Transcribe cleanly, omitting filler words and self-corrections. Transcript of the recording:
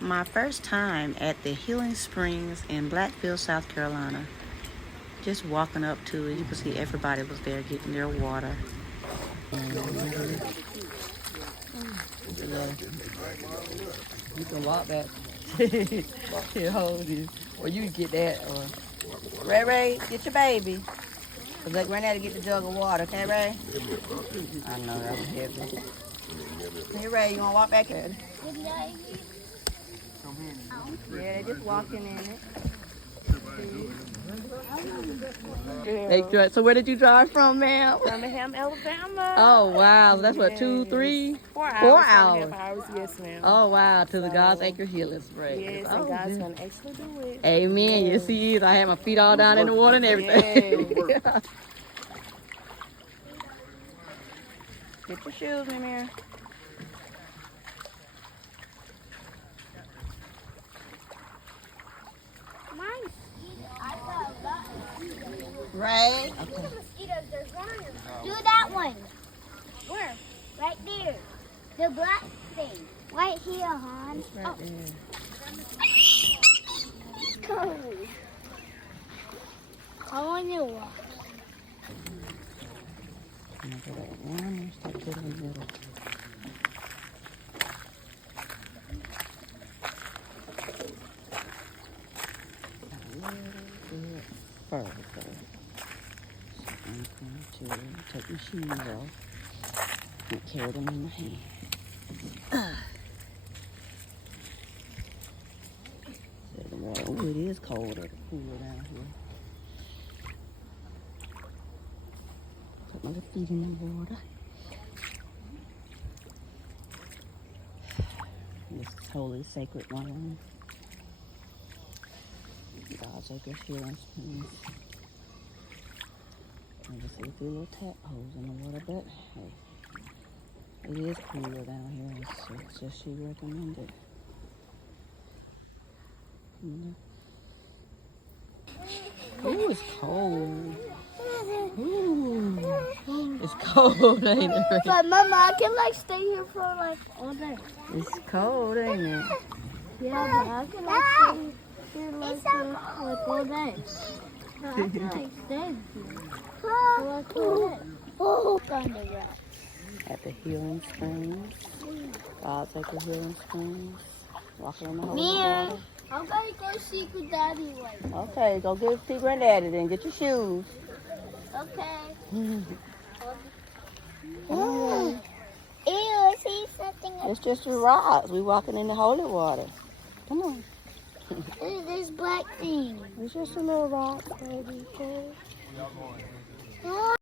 My first time at the Healing Springs in Blackfield, South Carolina. Just walking up to it, you can see everybody was there getting their water. You can walk back. Here, hold you. Or you can get that. Or Ray, get your baby. Cause let Granddaddy get the jug of water, okay, Ray? I know that was heavy. Hey, Ray, you wanna walk back here? Yeah, they just walking in it. So where did you drive from, ma'am? Birmingham, Alabama. Oh wow, so that's what 2, 3, 4 hours. 4 hours. 4.5 hours, yes, ma'am. Oh wow, to the God's Acre Healing Springs. Yes, oh, and God's gonna actually do it. Amen. Yes, He is. I had my feet all down in the water and everything. Yes. Get your shoes, Mimir. Right? Okay. Do that one. Where? Right there. The black thing. Right here, hon. Right there. Cold. I want you to walk. I'm gonna go that one and start getting in the middle. Further. So I'm going to take my shoes off and carry them in my hand. Oh, it is cold at the pool down here. Put my little feet in the water. This is holy, sacred land. God's Acre Healing Springs. And just see a few little tap holes in the water, but hey, it is cooler down here. It's just she recommended. Ooh, it's cold. Ooh, it's cold, ain't it? But Mama, I can like stay here for like all day. It's cold, ain't it? Yeah, but I can like stay here like all day. I can like stay here for like all day. Oh, kind of right. At the Healing Springs. God's Acre Healing Springs. Walking on the holy Mia, water. I'm gonna go see good daddy later. Okay, go see Granddaddy then. Get your shoes. Okay. Ew, I see something. It's just the rocks. We walking in the holy water. Come on. Look at this black thing. It's just a little rock, baby. Oh,